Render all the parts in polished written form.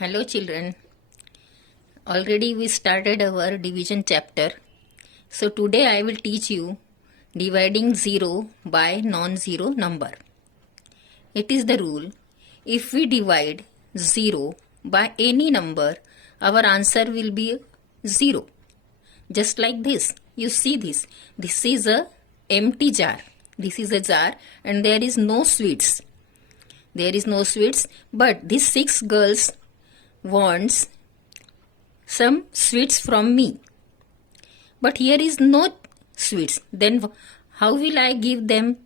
Hello children, already we started our division chapter. So today I will teach you dividing 0 by non-zero number. It is the rule, if we divide 0 by any number, our answer will be 0. Just like this, you see this. This is a empty jar. This is a jar and there is no sweets. There is no sweets, but these 6 girls wants some sweets from me, but here is no sweets. Then how will I give them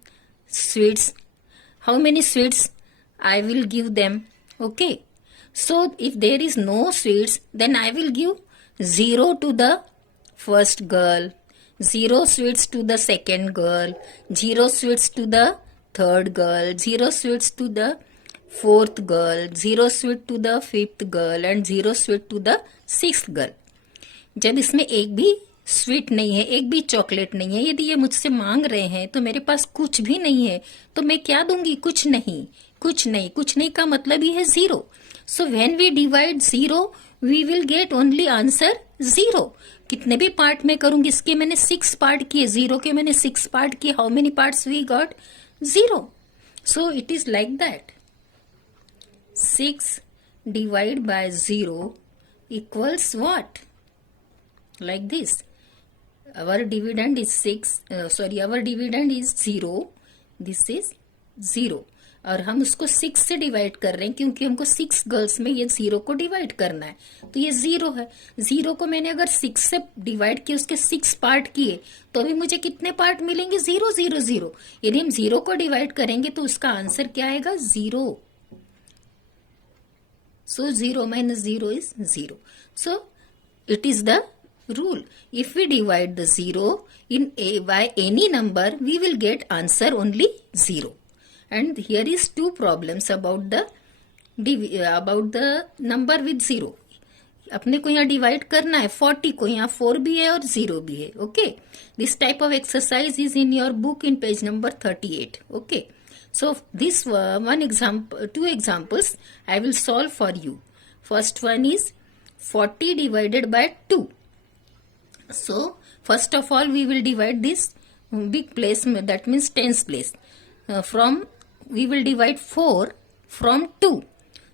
sweets? How many sweets I will give them? Okay, so if there is no sweets, then I will give 0 to the first girl, 0 sweets to the second girl, 0 sweets to the third girl, 0 sweets to the fourth girl, 0 sweet to the fifth girl and 0 sweet to the sixth girl. जब इसमें एक भी sweet नहीं है, एक भी chocolate नहीं है, यदि ये मुझसे मांग रहे हैं तो मेरे पास कुछ भी नहीं है, तो मैं क्या दूंगी? कुछ नहीं, कुछ नहीं, कुछ नहीं का मतलब ही है 0. So when we divide 0 we will get only answer 0. कितने भी पार्ट में करूंगी, इसके मैंने 6 पार्ट किए, 0 के मैंने 6 पार्ट किए. How many parts we got? 0. So it is like that. 6 divided by 0 equals what? Like this. Our dividend is 0. This is 0. और हम उसको 6 से डिवाइड कर रहे हैं क्योंकि हमको 6 गर्ल्स में ये 0 को डिवाइड करना है, तो ये 0 है. 0 को मैंने अगर 6 से डिवाइड किया, उसके 6 पार्ट किए, तो अभी मुझे कितने पार्ट मिलेंगे? 0 0 0. यदि हम 0 को डिवाइड करेंगे तो उसका आंसर क्या आएगा? 0. So 0 minus 0 is 0. So it is the rule. If we divide the 0 by any number, we will get answer only 0. And here is 2 problems about the number with 0. अपने को यहाँ डिवाइड करना है 40 को, यहाँ 4 भी है और 0 भी है. Okay, this type of exercise is in your book in page number 38. Okay, so this two examples I will solve for you. First one is 40 divided by 2. So first of all we will divide this big place, that means tens place. We will divide 4 from 2.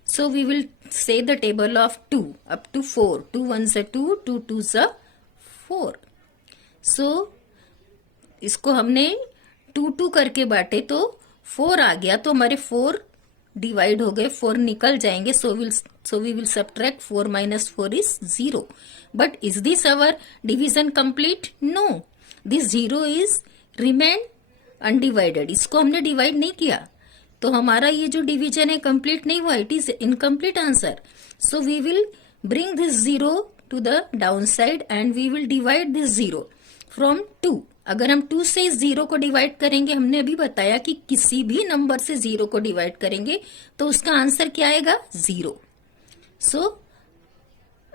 So we will say the table of 2 up to 4. 2 ones are 2, 2 twos are 4. So इसको हमने 2 2 करके बांटे तो 4 आ गया, तो हमारे 4 divide हो गए, 4 निकल जाएंगे. So we will subtract 4 minus 4 is 0. But is this our division complete? No, this 0 is remain undivided. इसको हमने डिवाइड नहीं किया, तो हमारा ये जो डिवीजन है कंप्लीट नहीं हुआ. It is incomplete answer. So we will bring this 0 to the down side and we will divide this 0 from 2. अगर हम 2 से 0 को डिवाइड करेंगे, हमने अभी बताया कि किसी भी नंबर से 0 को डिवाइड करेंगे तो उसका आंसर क्या आएगा? 0. सो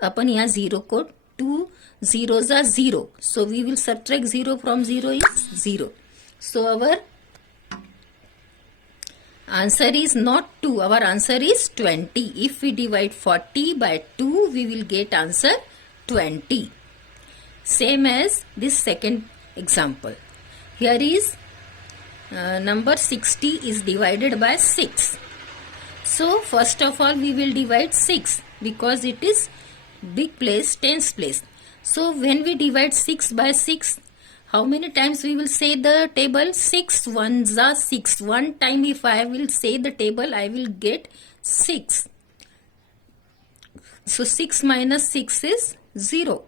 अपन यहाँ 0 को 2 zeros are 0. So we will subtract 0 from 0 is 0. So our answer is not 2. Our answer is 20. If we divide 40 by 2, we will get answer 20. Same as this second example. Here is number 60 is divided by 6. So first of all we will divide 6 because it is big place, tens place. So when we divide 6 by 6, how many times we will say the table? 6 ones are 6. One time if I will say the table, I will get 6. So 6 minus 6 is 0.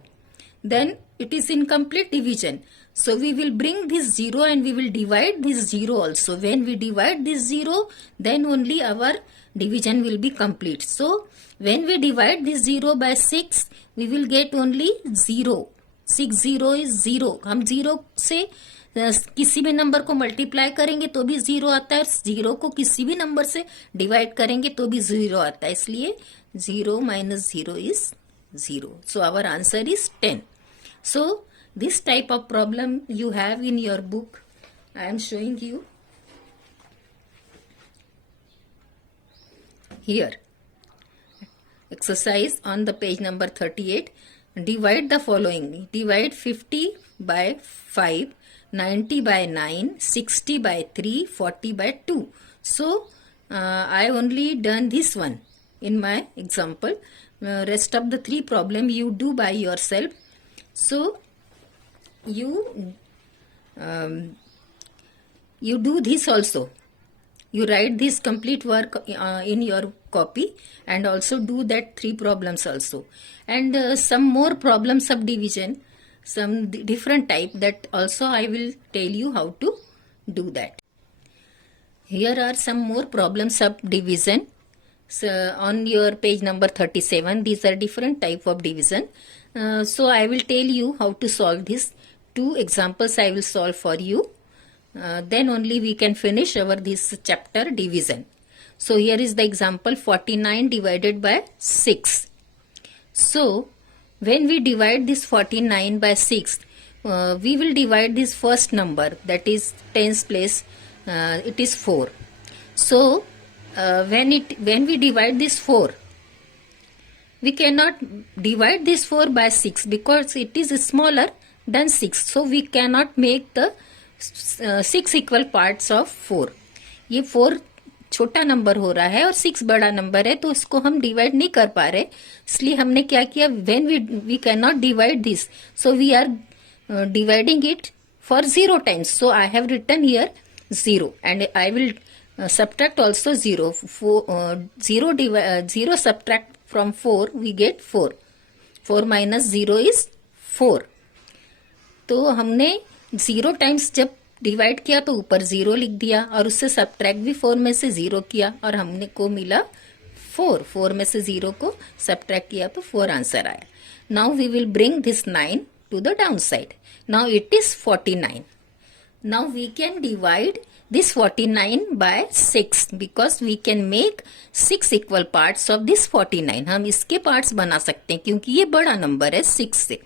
Then it is incomplete division. So we will bring this 0 and we will divide this 0 also. When we divide this 0, then only our division will be complete. So when we divide this 0 by 6, we will get only 0. 6 0 is 0. हम 0 से किसी भी number को multiply करेंगे तो भी 0 आता है, 0 को किसी भी नंबर से डिवाइड करेंगे तो भी 0 आता है. इसलिए 0 minus 0 is 0. So our answer is 10. So this type of problem you have in your book. I am showing you here. exercise on the page number 38. Divide the following. Divide 50 by 5, 90 by 9, 60 by 3, 40 by 2. So, I only done this one in my example. Rest of the 3 problem you do by yourself. So, you do this also. You write this complete work in your copy and also do that 3 problems also. And some more problems of division, some different type, that also I will tell you how to do that. Here are some more problems of division. So on your page number 37, these are different type of division. So I will tell you how to solve this. 2 examples I will solve for you. Then only we can finish our this chapter division. So here is the example 49 divided by 6. So when we divide this 49 by 6, we will divide this first number, that is tens place, it is 4. So when we divide this 4, we cannot divide this 4 by 6 because it is smaller than 6. So we cannot make the 6 equal parts of 4. ये 4 छोटा number हो रहा है और 6 बड़ा number है, तो इसको हम डिवाइड नहीं कर पा रहे. इसलिए हमने क्या किया, when we can not divide this, so we are dividing it for 0 times. So I have written here 0 and I will subtract also 0. 0 subtract from 4, we get 4. 4 minus 0 is 4. तो हमने 0 टाइम्स जब डिवाइड किया तो ऊपर 0 लिख दिया और उससे सब्ट्रैक्ट भी 4 में से 0 किया और हमने को मिला 4. 4 में से 0 को सब्ट्रैक्ट किया तो 4 आंसर आया. Now we will bring this 9 to the down side. Now it is 49. Now we can divide this 49 by 6 because we can make 6 equal parts of this 49. हम इसके parts बना सकते हैं क्योंकि ये बड़ा number है 6 से.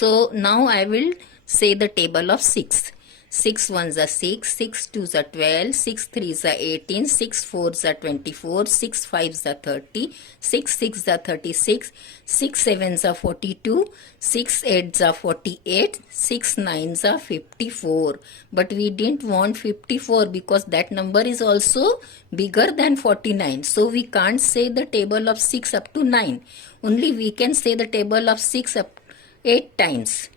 So now I will say the table of 6. 6 1s are 6, 6 2s are 12, 6 3s are 18, 6 4s are 24, 6 5s are 30, 6 6s are 36, 6 7s are 42, 6 8s are 48, 6 9s are 54. But we didn't want 54 because that number is also bigger than 49. So we can't say the table of 6 up to 9. Only we can say the table of 6 up 8 times.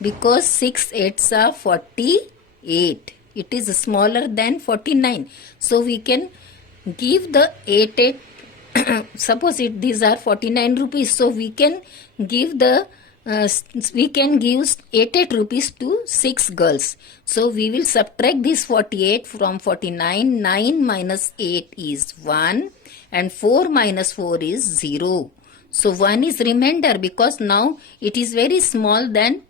Because 6 8s are 48. It is smaller than 49. So we can give the 8. Suppose these are 49 rupees. So we can give the 8 rupees to 6 girls. So we will subtract this 48 from 49. 9 minus 8 is 1 and 4 minus 4 is 0. So 1 is remainder because now it is very smaller than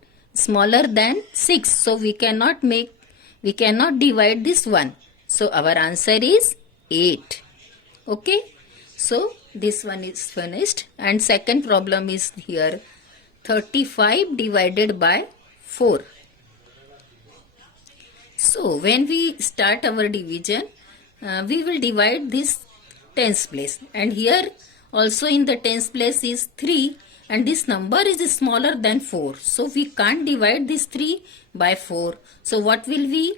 6. So we cannot divide this 1. So our answer is 8. Okay. So this one is finished. And second problem is here 35 divided by 4. So when we start our division, we will divide this tens place. And here also in the tens place is 3. And this number is smaller than 4. So we can't divide this 3 by 4. So what will we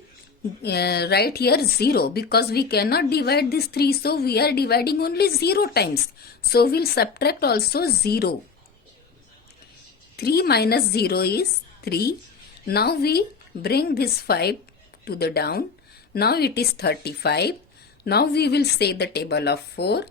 write here? 0. Because we cannot divide this 3. So we are dividing only 0 times. So we'll subtract also 0. 3 minus 0 is 3. Now we bring this 5 to the down. Now it is 35. Now we will say the table of 4.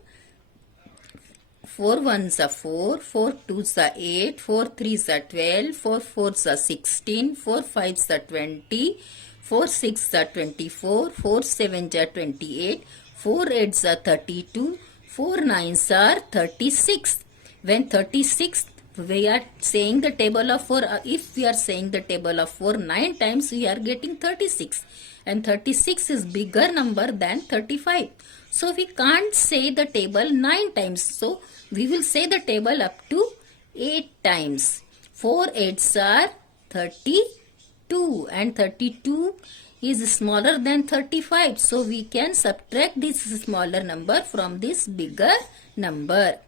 4 1s are 4, 4 2s are 8, 4 3s are 12, 4 4s are 16, 4 5s are 20, 4 6s are 24, 4 7s are 28, 4 8s are 32, 4 9s are 36. When 36, we are saying the table of 4. If we are saying the table of 4 9 times, we are getting 36. And 36 is bigger number than 35. So we can't say the table 9 times. So we will say the table up to 8 times. 4 8s are 32 and 32 is smaller than 35. So we can subtract this smaller number from this bigger number.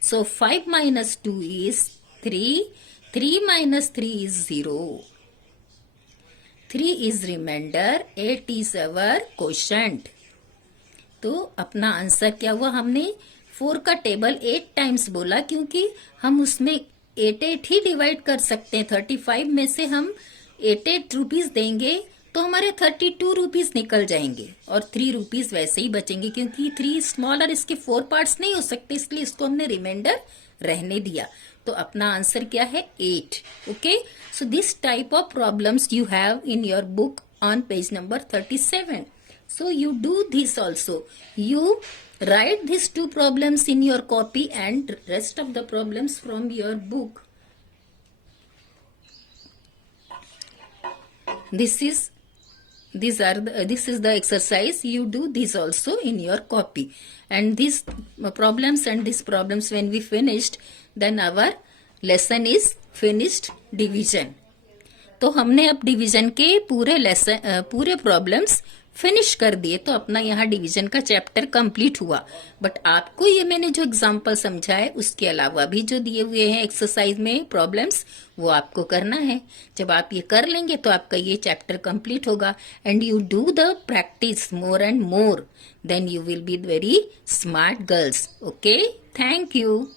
So 5 minus 2 is 3. 3 minus 3 is 0. 3 is remainder. 8 is our quotient. तो अपना answer क्या हुआ? हमने 4 का table 8 times बोला क्योंकि हम उसमें 8 ही डिवाइड कर सकते हैं. 35 में से हम 8 रुपीज देंगे तो हमारे 32 रुपीज निकल जाएंगे और 3 रुपीज वैसे ही बचेंगे क्योंकि 3 स्मॉल और इसके 4 पार्ट्स नहीं हो सकते, इसलिए इसको हमने रिमाइंडर रहने दिया. तो अपना आंसर क्या है? 8. Okay, so this type of problems you have in your book on page number 37. So you do this also. You write these 2 problems in your copy and rest of the problems from your book. This is the exercise. You do this also in your copy. And these problems when we finished, then our lesson is finished division. तो हमने अब division के पूरे problems finish कर दिए. तो अपना यहाँ डिवीजन का चैप्टर कंप्लीट हुआ. बट आपको ये मैंने जो एग्जांपल समझाए उसके अलावा भी जो दिए हुए हैं एक्सरसाइज में प्रॉब्लम्स, वो आपको करना है. जब आप ये कर लेंगे तो आपका ये चैप्टर कंप्लीट होगा. And you do the practice more and more, then you will be very smart girls. Okay, thank you.